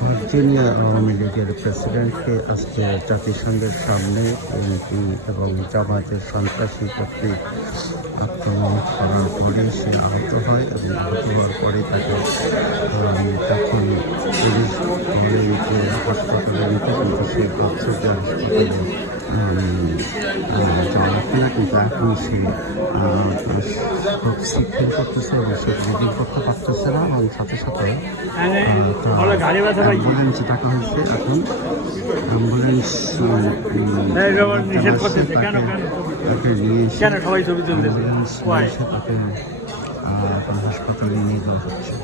Virginia Awami লীগের প্রেসিডেন্টকে আজকে জাতিসংঘের সামনে এমপি এবং জামায়াতের সন্ত্রাসী কর্তৃক আক্রমণ করার পরে সে আহত হয় এবং আহত হওয়ার পরে তাকে তখন পুলিশ বলে যে হাসপাতালে নিতে, কিন্তু সে বলছে যে হাসপাতালে যাওয়া কিনা, কিন্তু এখন সে খুব সিক ফিল করতেছে এবং সে ব্রিদিং করতে পারতেছে না, এবং সাথে সাথে অ্যাম্বুলেন্স ডাকা হয়েছে। এখন অ্যাম্বুলেন্স তাকে নিয়ে এসে তাকে এখন হাসপাতালে নিয়ে যাওয়া হচ্ছে।